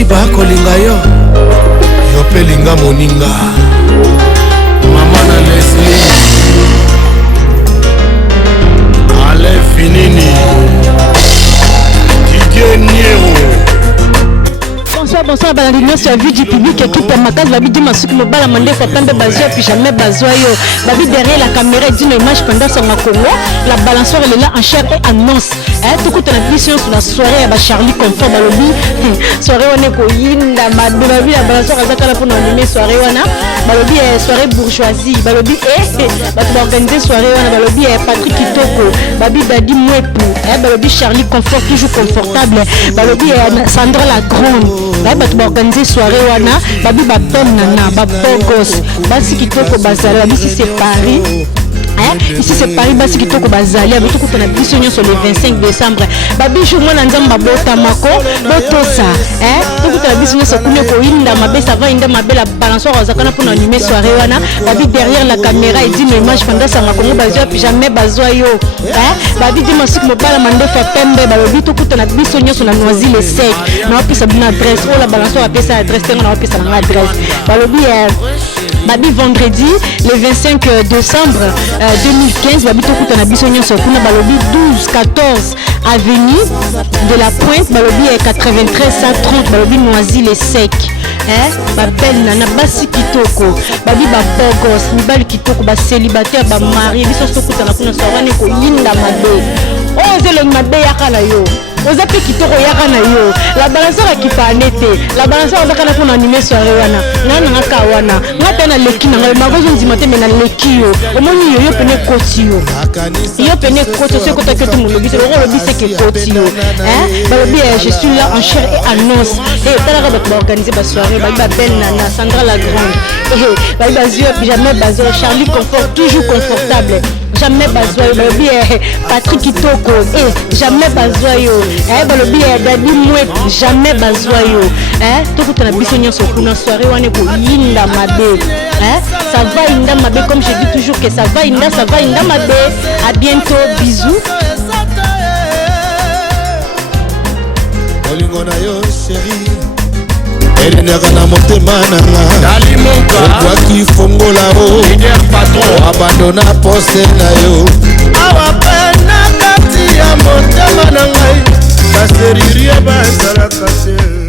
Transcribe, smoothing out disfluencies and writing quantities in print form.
soki bakolinga yo yo mpe linga moninga mama na Leslie ale finini Didier Niero. Bonsoir, Balandino, sur la vie du public, équipe Makaz, Babi dit Masuki Mobala, Mandé, Fapembe, Bazoa, puis jamais Bazoa, Babi derrière la caméra, il dit une image pendant son Congo, la balançoire elle est là en chair et en os. Tout coup, on a vu sur la soirée, à Charlie Confort, Balobi, soirée, on est Koyinda, Babi, la balançoire, elle a pour nous animer soirée, Balobi, soirée bourgeoisie, Balobi, va organiser soirée, Balobi, Patrick Kitoko, Babi, Dadi Mouepou, Balobi, Charlie Confort, toujours confortable, Balobi, Sandra la Grande. Tu vas organiser soirée wana babi ba belle nana ba bogos basi kitoko bazala ici c'est Paris. Ici c'est Paris basi kitoko bazali avec tout qu'on a biso sur le 25 décembre babi jour moi nzamba bota mako botosa tout qu'on a biso sur kune ko inda mabe ça va inda mabe la balançoire ozakana pour animer soirée wana babi derrière la caméra il dit une image pendant ça makongo bazwa puis jamais bazwa yo babi dit masuk mobala mande fa pembe babi tout qu'on a biso sur la noisy les sec na puis ça une adresse la balançoire appelle ça adresse on a puis ça adresse babi vendredi le 25 décembre 2015 babi tout qu'on a biso sur kuna balobi 12-14 avenue de la Pointe balobi 93 130 balobi noisy les sec ba belle nana basi kitoko babi ba bogos mibali kitoko ba célibataire ba marié biso sokuta na kuna soirée ko yinda mabe zelo mabe yakala yo oza pe kitoko yaka na yo la balançoire qui fa nete la balançoire oza kana pour animer soirée wana ngana ngaka wana ngata na leki na ngai magozo ndimate mena leki yo omoni yo pene koti yo pene koti ce que tu me lobby c'est le lobby c'est que koti yo balobi je suis là en chair et en os tala ba organiser ba soirée ba belle nana Sandra la Grande ba bazio jamais bazo Charlie Confort toujours confortable jamais bazoyo balobi Patrick Kitoko jamais bazoyo balobi Dadi Mouepou jamais bazoyo tout na biso nyonso kuna soirée wana ko yinda mabe ça va inda mabe comme je dis toujours que ça va inda mabe. À bientôt, bisous. Olingo na yo chérie elinaka na motema nanga okwaki fongola o abandona pose na yo awa pena kati ya motema na ngai kaseririe bazalaka te